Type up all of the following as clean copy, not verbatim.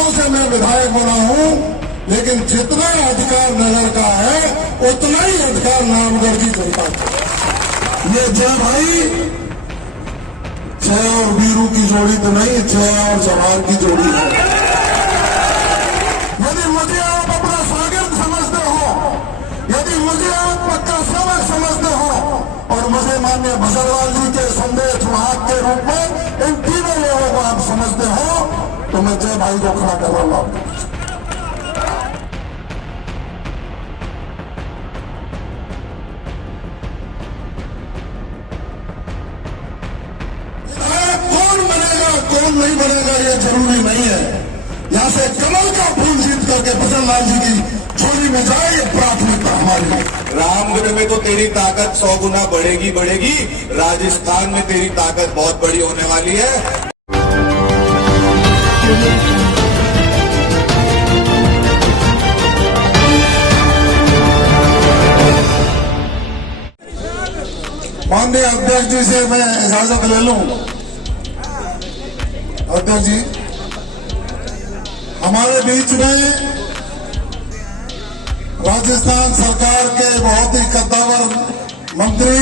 मतों से मैं विधायक बना हूं, लेकिन जितना अधिकार नगर का है उतना ही अधिकार नामगढ़ की जनता का। ये जय भाई, जय और वीरू की जोड़ी तो नहीं, जय और जवान की जोड़ी है। यदि मुझे आप अपना स्वागत समझते हो, यदि मुझे आप पक्का सबक समझते हो और मुझे माननीय भजनलाल जी के संदेश वाहक के रूप में इन तीनों लोगों को आप समझते हो, तो मैं जय भाई को खड़ा कर रहा हूं। कौन नहीं बनेगा ये जरूरी नहीं है। यहाँ से कमल का फूल जीत करके भजनलाल जी की झोली में जाए, ये प्राथमिकता हमारी। रामगढ़ में तो तेरी ताकत 100 गुना बढ़ेगी बढ़ेगी, राजस्थान में तेरी ताकत बहुत बड़ी होने वाली है। माननीय अध्यक्ष जी से मैं इजाजत ले लूं। अध्यक्ष जी, हमारे बीच में राजस्थान सरकार के बहुत ही कद्दावर मंत्री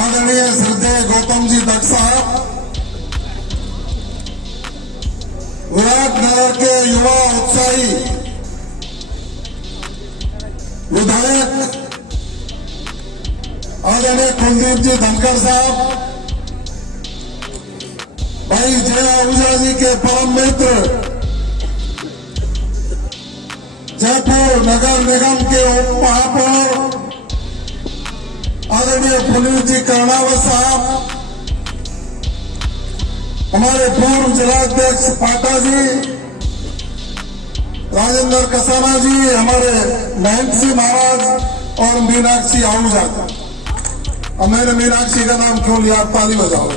आदरणीय श्रद्धेय गौतम जी दत्त साहब, विराटनगर के युवा उत्साही विधायक आदरणीय कुलदीप जी धनखड़ साहब, भाई जय आहूजा जी के परम मित्र, जयपुर नगर निगम के उप महापौर आदरणीय पुनीत जी कर्णावत साहब, हमारे पूर्व जिलाध्यक्ष पाटा जी, राजेंद्र कसाना जी, हमारे महंत सिंह महाराज और मीनाक्षी आहूजा। अब मैंने मीनाक्षी का नाम क्यों लिया, ताली बजाओ।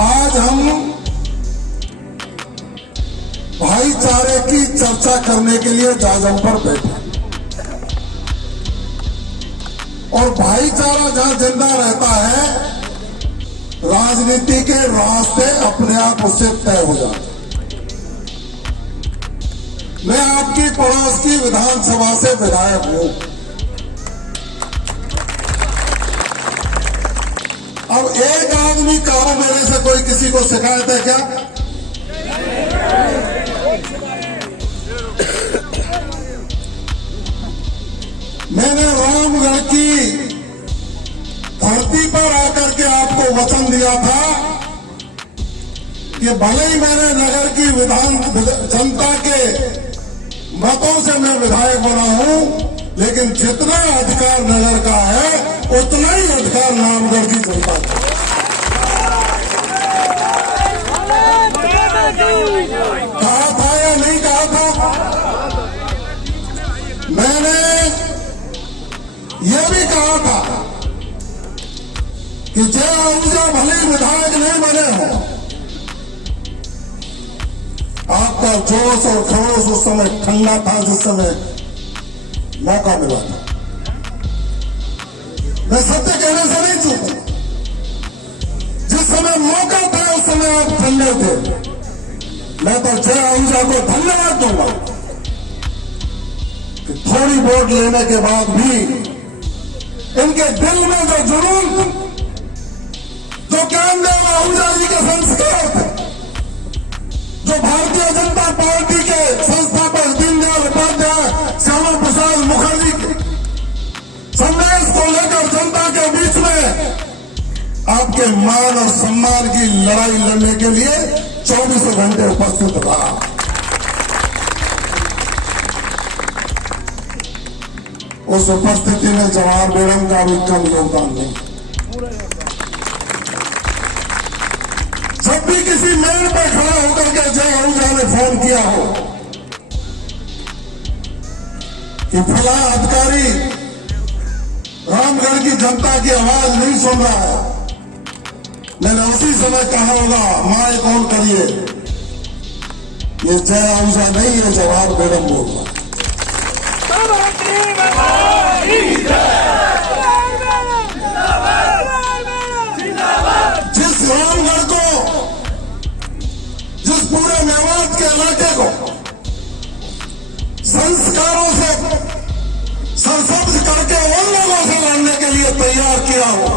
आज हम भाईचारे की चर्चा करने के लिए जाजम पर बैठे और भाईचारा जहां जिंदा रहता है, राजनीति के रास्ते अपने आप उससे तय हो जाते। मैं आपकी पड़ोस की विधानसभा से विधायक हूं। अब एक आदमी कहो, मेरे से कोई किसी को शिकायत है क्या? मैंने रामगढ़ की धरती पर आकर के आपको वचन दिया था कि भले ही मैंने नगर की जनता के मतों से मैं विधायक बना हूं, लेकिन जितना अधिकार नगर का है उतना ही अधिकार नामगढ़ की जनता का। कहा था या नहीं कहा था? मैंने यह भी कहा था कि जय आहूजा भले ही विधायक नहीं बने हो, आपका जोश और खरोश उस समय ठंडा था जिस समय मौका मिला था। मैं सत्य कहने से नहीं चूका। जिस समय मौका था उस समय आप ठंडे थे। मैं तो जय आहूजा को धन्यवाद दूंगा कि थोड़ी वोट लेने के बाद भी इनके दिल में जो जुनून, जो ज्ञानदेव आहूजा जी के संस्कार थे, जो भारतीय जनता पार्टी के संस्थापक दीनदयाल उपाध्याय, श्यामा प्रसाद मुखर्जी के संदेश को लेकर जनता के बीच में आपके मान और सम्मान की लड़ाई लड़ने के लिए 24 घंटे उपस्थित रहा। उस उपस्थिति में जवाहर बेगम का भी कम योगदान नहीं। जब भी किसी मेल पर खड़ा होकर के जय आहूजा ने फोन किया हो कि फला अधिकारी रामगढ़ की जनता की आवाज नहीं सुन रहा है, मैंने उसी समय कहा होगा, मां एक ऑन करिए, ये जय आहूजा नहीं है, जवाहर बेगम बोल रहा। सरसब्ज करके उन लोगों से लड़ने के लिए तैयार किया हो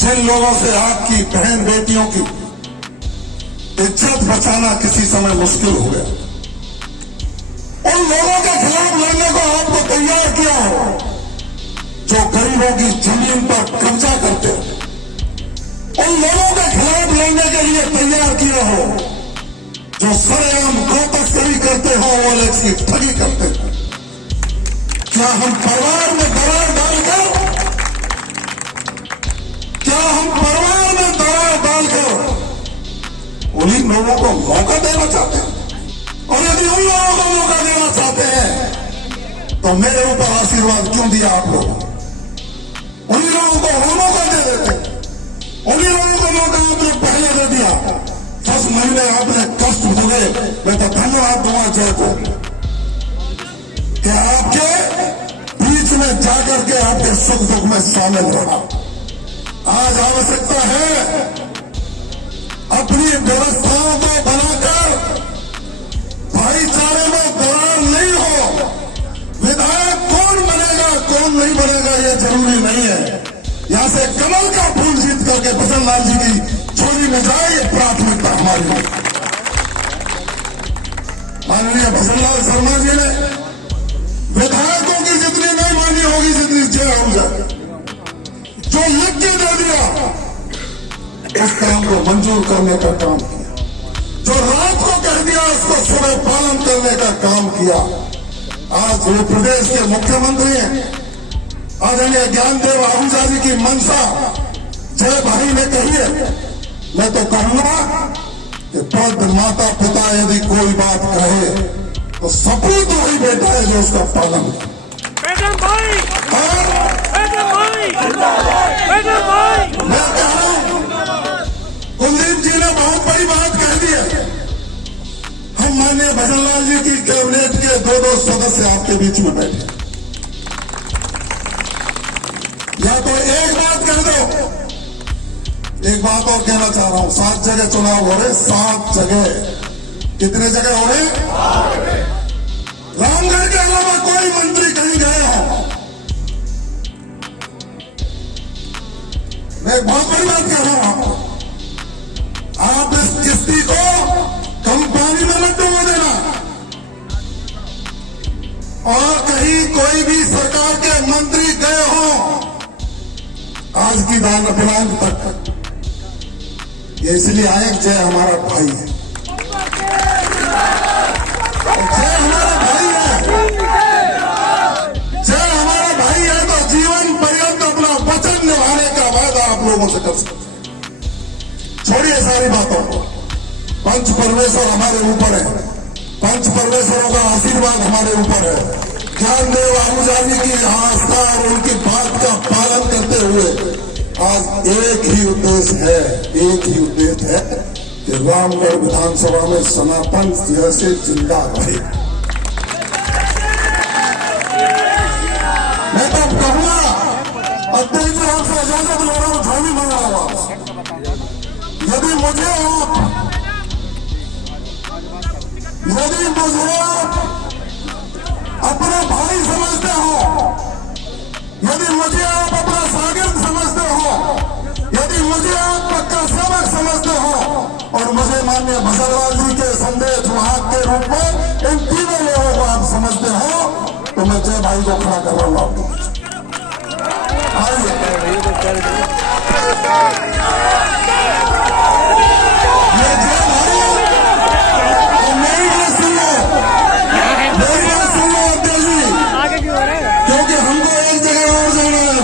जिन लोगों से आपकी बहन बेटियों की इज्जत बचाना किसी समय मुश्किल हो गया। उन लोगों के खिलाफ लड़ने को आपको तैयार किया हो जो गरीबों की जमीन पर कब्जा करते हो। उन लोगों के खिलाफ लड़ने के लिए तैयार किया हो जो सरेआम गौ तस्करी करते हो, ओएलएक्स की ठगी करते हो। क्या हम परिवार में दरार डालकर उन्हीं लोगों को मौका देना चाहते हैं? और यदि उन लोगों को मौका देना चाहते हैं तो मेरे ऊपर आशीर्वाद क्यों दिया आप लोग? उन्हीं लोगों को वो मौका दे देते, उन्हीं लोगों को मौका आपने पहले दे दिया। 10 महीने आपने कष्ट भोगे, मैं तो धन्यवाद दूंगा जय को कि आपके बीच में जाकर के आपके सुख दुख में शामिल होना। आज आवश्यकता है अपनी व्यवस्थाओं को बनाकर भाईचारे में दरार नहीं हो। विधायक कौन बनेगा कौन नहीं बनेगा ये जरूरी नहीं है। यहां से कमल का फूल जीत करके भजन लाल जी की झोली में जाए, ये प्राथमिकता हमारी है। माननीय भजन लाल शर्मा जी ने विधायकों की जितनी नहीं मानी होगी जितनी जय हो जाए, जो लिख के दे दिया उस काम को मंजूर करने का काम किया, जो रात को कह दिया उसको सुबह पालन करने का काम किया। आज वो प्रदेश के मुख्यमंत्री हैं, आदरणीय ज्ञानदेव आहूजा जी की मंशा जय भाई ने कही है। मैं तो कहूंगा कि पद माता पिता यदि कोई बात कहे तो सपूत वही बेटा है जो उसका पालन करे। मैं कह रहा हूं कुलदीप जी ने बहुत बड़ी बात कह दी है। हम माननीय भजन लाल जी की कैबिनेट के 2 सदस्य आपके बीच में बैठे, या तो एक बात कह दो। एक बात और कहना चाह रहा हूं, 7 जगह चुनाव हो रहे, 7 जगह। कितने जगह हो रहे? रामगढ़ के अलावा कोई मंत्री कहीं गए हो? मैं एक बहुत बड़ी बात कह रहा हूं आपको, आप इस किस्ती को कम पानी में मत डूबने देना। और कहीं कोई भी सरकार के मंत्री गए हो आज की दिनांक तक, ये इसलिए आए जय हमारा भाई है, जय हमारा भाई है, जय हमारा भाई है तो जीवन पर्यंत अपना वचन निभाने का वादा आप लोगों से कर सकते। छोड़िए सारी बातों को, पंच परमेश्वर हमारे ऊपर है, पंच परमेश्वरों का आशीर्वाद हमारे ऊपर है। ज्ञानदेव आहूजा जी की आस्था और उनकी बात का पालन करते हुए आज एक ही उद्देश्य है कि रामगढ़ विधानसभा में सनातन जैसे जिंदा रहे। मैं तो कहूंगा, अध्यक्ष जी आपसे इजाजत ले रहा हूं, झोली मंगा रहा हूं। यदि मुझे आप अपना भाई समझते हो, यदि मुझे आप अपना शागिर्द समझते हो, यदि मुझे आप पक्का सेवक समझते हो और मुझे माननीय भजन लाल जी के संदेश वाहक के रूप में इन तीनों लोगों को आप समझते हो तो मैं जय भाई को खड़ा कर रहा हूं। ये जय भाई मेरी बात सुन लो, अध्यक्ष जी, क्योंकि हमको एक जगह और जाना है।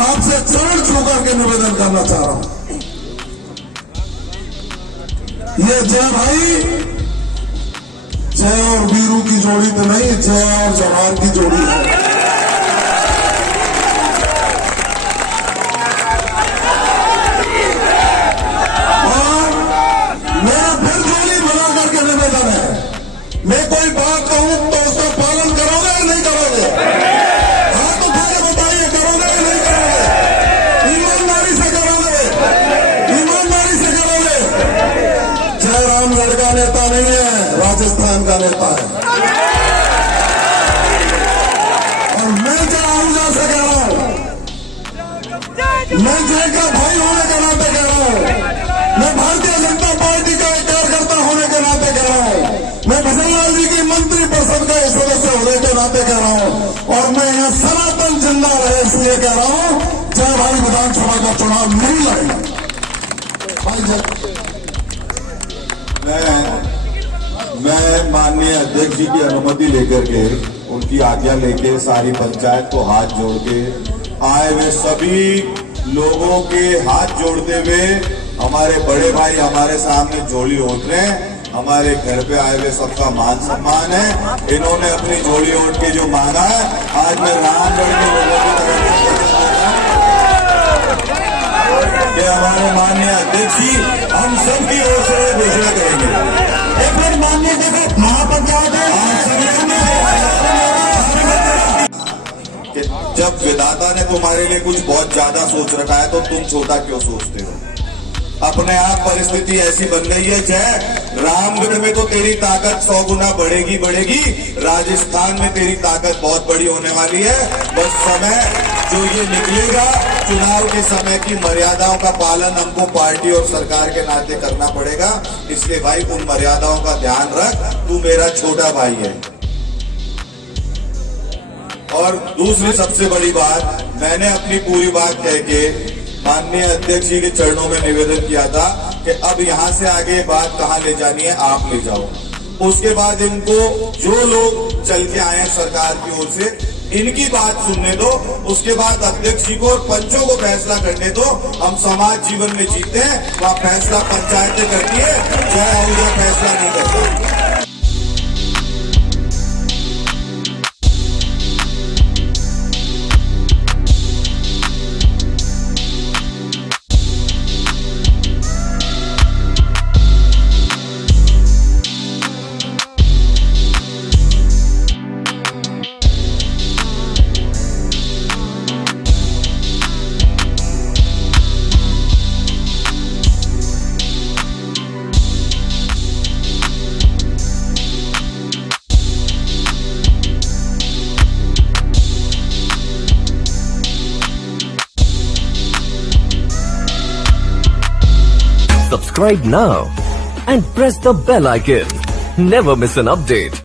आपसे चरण छू करके निवेदन करना चाह रहा हूं, ये जय भाई जय और वीरू की जोड़ी तो नहीं, जय और जवान की जोड़ी है। और मेरा फिर जोड़ी बना करके निवेदन है, मैं कोई बात कहूं तो उसका पालन करोगे या नहीं करोगे? हाथ उठा के बताइए, करोगे या नहीं करोगे? ईमानदारी से करोगे, ईमानदारी से करोगे। जय रामगढ़ का नेता नहीं है, राजस्थान का नेता है। मैं जय का भाई होने के नाते कह रहा हूं, मैं भारतीय जनता पार्टी का एक कार्यकर्ता होने के नाते कह रहा हूं, मैं भजनलाल जी की मंत्री परिषद का एक सदस्य होने के नाते कह रहा हूं, और मैं यहाँ सनातन जिंदा रहे इसलिए कह रहा हूं, जय भाई विधानसभा का चुनाव नहीं लड़ेगा भाई जय। मैं माननीय अध्यक्ष जी की अनुमति लेकर के, उनकी आज्ञा लेके सारी पंचायत को हाथ जोड़ के आए हुए सभी लोगों के हाथ जोड़ते हुए हमारे बड़े भाई हमारे सामने झोली ओढ़ रहे हैं। हमारे घर पे आए हुए सबका मान सम्मान है। इन्होंने अपनी झोली ओढ़ के जो मांगा है, आज मैं रामगढ़ के लोगों की तरफ कि हमारे माननीय अध्यक्ष जी हम सबकी ओर से घोषणा करेंगे। एक मिनट माननीय देखो, महापंचायत जब विधाता ने तुम्हारे लिए कुछ बहुत ज्यादा सोच रखा है तो तुम छोटा क्यों सोचते हो? अपने आप परिस्थिति ऐसी बन गई है जय, रामगढ़ में तो तेरी ताकत 100 गुना बढ़ेगी बढ़ेगी, राजस्थान में तेरी ताकत बहुत बड़ी होने वाली है। बस समय जो ये निकलेगा, चुनाव के समय की मर्यादाओं का पालन हमको पार्टी और सरकार के नाते करना पड़ेगा। इसलिए भाई उन मर्यादाओं का ध्यान रख, तू मेरा छोटा भाई है। और दूसरी सबसे बड़ी बात, मैंने अपनी पूरी बात कह के माननीय अध्यक्ष जी के चरणों में निवेदन किया था कि अब यहां से आगे बात कहां ले जानी है आप ले जाओ। उसके बाद इनको जो लोग चल के आए हैं सरकार की ओर से, इनकी बात सुनने दो। उसके बाद अध्यक्ष जी को और पंचों को फैसला करने दो। हम समाज जीवन में जीते हैं, वहां फैसला पंचायतें करती है, जय आहूजा फैसला नहीं करता। Subscribe now and press the bell icon. Never miss an update.